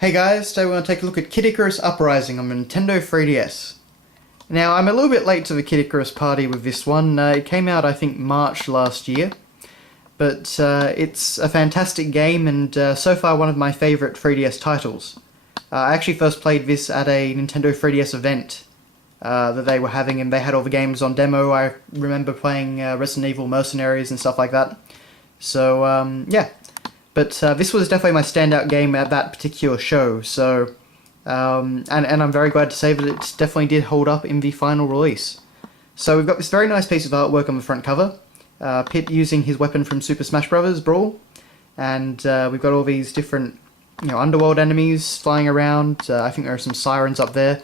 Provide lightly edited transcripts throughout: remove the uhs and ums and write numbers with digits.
Hey guys, today we're going to take a look at Kid Icarus Uprising on the Nintendo 3DS. Now, I'm a little bit late to the Kid Icarus party with this one. It came out, I think, March last year. But it's a fantastic game and so far one of my favourite 3DS titles. I actually first played this at a Nintendo 3DS event that they were having, and they had all the games on demo. I remember playing Resident Evil Mercenaries and stuff like that. So, yeah. But this was definitely my standout game at that particular show, so and I'm very glad to say that it definitely did hold up in the final release. So we've got this very nice piece of artwork on the front cover, Pit using his weapon from Super Smash Bros. Brawl, and we've got all these different, underworld enemies flying around. I think there are some sirens up there.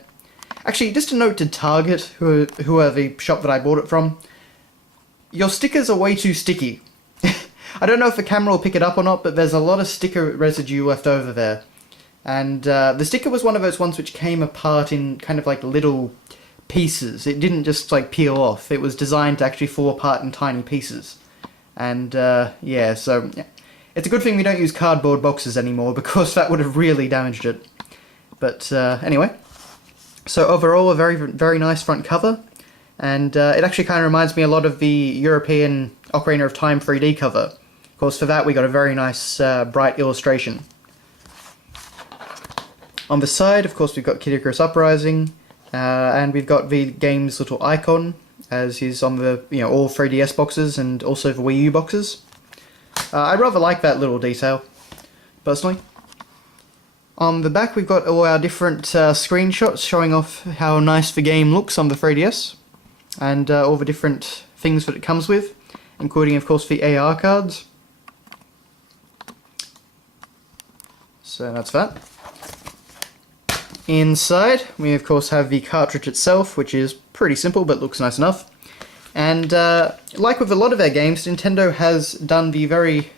Actually, just a note to Target, who are the shop that I bought it from, your stickers are way too sticky. I don't know if the camera will pick it up or not, but there's a lot of sticker residue left over there. And the sticker was one of those ones which came apart in kind of like little pieces. It didn't just like peel off. It was designed to actually fall apart in tiny pieces. And yeah, so it's a good thing we don't use cardboard boxes anymore because that would have really damaged it. But anyway, so overall a very, very nice front cover. And it actually kind of reminds me a lot of the European Ocarina of Time 3D cover. Of course, for that we got a very nice, bright illustration. On the side, of course, we've got Kid Icarus Uprising, and we've got the game's little icon, as is on the all 3DS boxes and also the Wii U boxes. I rather like that little detail, personally. On the back, we've got all our different screenshots showing off how nice the game looks on the 3DS, and all the different things that it comes with, including, of course, the AR cards. So that's that. Inside, we of course have the cartridge itself, which is pretty simple but looks nice enough. And like with a lot of their games, Nintendo has done the very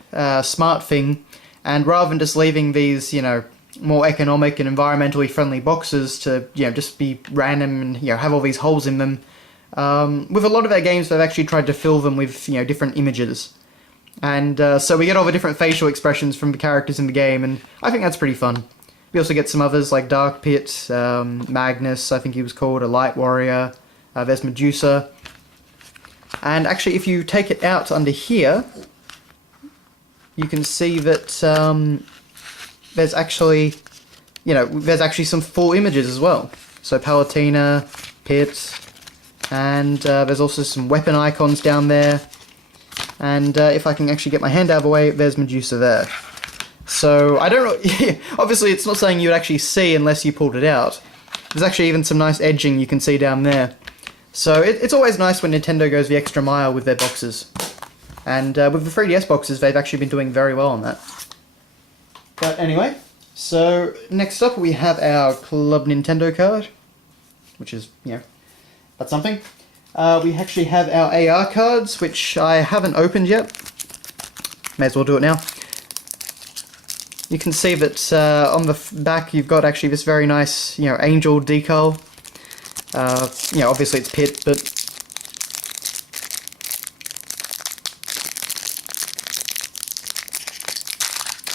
smart thing, and rather than just leaving these, more economic and environmentally friendly boxes to, just be random and, have all these holes in them, with a lot of their games they've actually tried to fill them with, different images. And so we get all the different facial expressions from the characters in the game, and I think that's pretty fun. We also get some others like Dark Pit, Magnus, I think he was called, a Light Warrior, there's Medusa. And actually, if you take it out under here, you can see that there's actually, some full images as well. So Palutena, Pit, and there's also some weapon icons down there. And if I can actually get my hand out of the way, there's Medusa there. So, I don't know, obviously it's not something you'd actually see unless you pulled it out. There's actually even some nice edging you can see down there. So, it's always nice when Nintendo goes the extra mile with their boxes. And with the 3DS boxes, they've actually been doing very well on that. But anyway, so next up we have our Club Nintendo card, which is, that's something. We actually have our AR cards, which I haven't opened yet. May as well do it now. You can see that on the back you've got actually this very nice, angel decal. Obviously it's Pit, but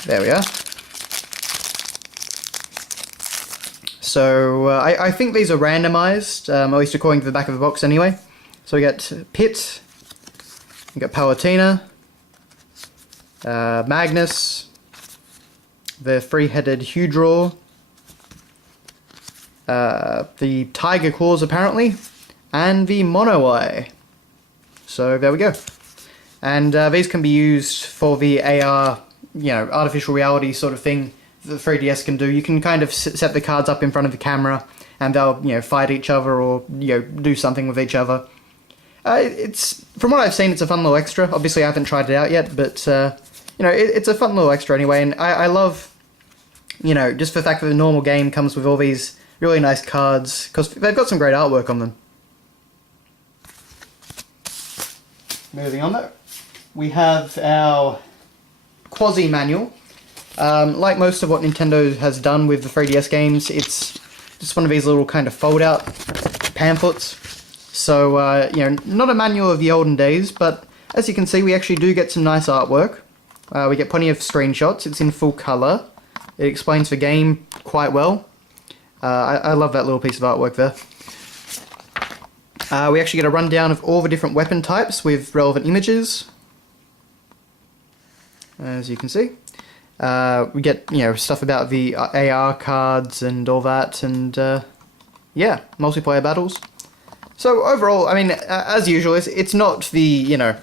there we are. So I think these are randomized, at least according to the back of the box anyway. So we got Pit, we got Palutena, Magnus, the three-headed Hewdraw, the Tiger Claws apparently, and the Mono-Eye. So there we go. And these can be used for the AR, artificial reality sort of thing that the 3DS can do. You can kind of set the cards up in front of the camera, and they'll, fight each other or, do something with each other. It's, from what I've seen, it's a fun little extra. Obviously I haven't tried it out yet, but, it's a fun little extra anyway, and I love, just the fact that the normal game comes with all these really nice cards, because they've got some great artwork on them. Moving on though, we have our quasi-manual. Like most of what Nintendo has done with the 3DS games, it's just one of these little kind of fold-out pamphlets. So, not a manual of the olden days, but as you can see, we actually do get some nice artwork. We get plenty of screenshots. It's in full colour. It explains the game quite well. I love that little piece of artwork there. We actually get a rundown of all the different weapon types with relevant images, as you can see. We get, stuff about the AR cards and all that, and yeah, multiplayer battles. So overall, I mean, as usual, it's not the,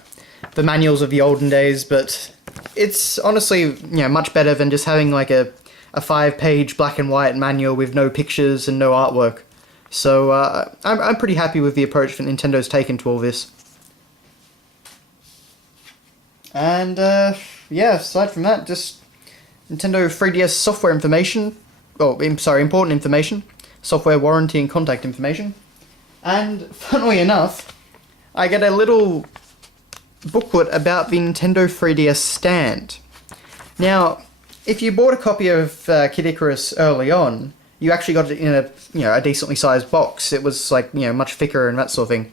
the manuals of the olden days, but it's honestly, much better than just having like a 5-page black and white manual with no pictures and no artwork. So I'm pretty happy with the approach that Nintendo's taken to all this. And yeah, aside from that, just Nintendo 3DS software information. Oh, sorry, important information. Software warranty and contact information. And funnily enough, I get a little booklet about the Nintendo 3DS stand. Now, if you bought a copy of Kid Icarus early on, you actually got it in a decently sized box. It was like much thicker and that sort of thing.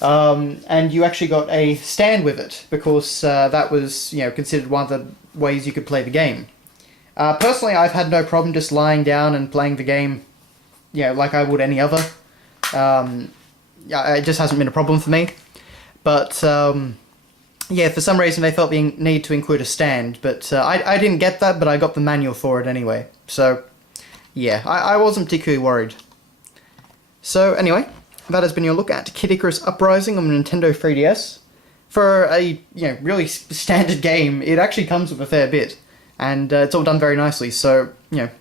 And you actually got a stand with it because that was considered one of the ways you could play the game. Personally, I've had no problem just lying down and playing the game, like I would any other. It just hasn't been a problem for me. But yeah, for some reason they felt the need to include a stand, but I didn't get that, but I got the manual for it anyway. So yeah, I wasn't particularly worried. So anyway, that has been your look at Kid Icarus Uprising on the Nintendo 3DS. For a really standard game, it actually comes with a fair bit, and it's all done very nicely. So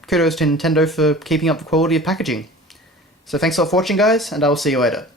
kudos to Nintendo for keeping up the quality of packaging. So thanks a lot for watching, guys, and I will see you later.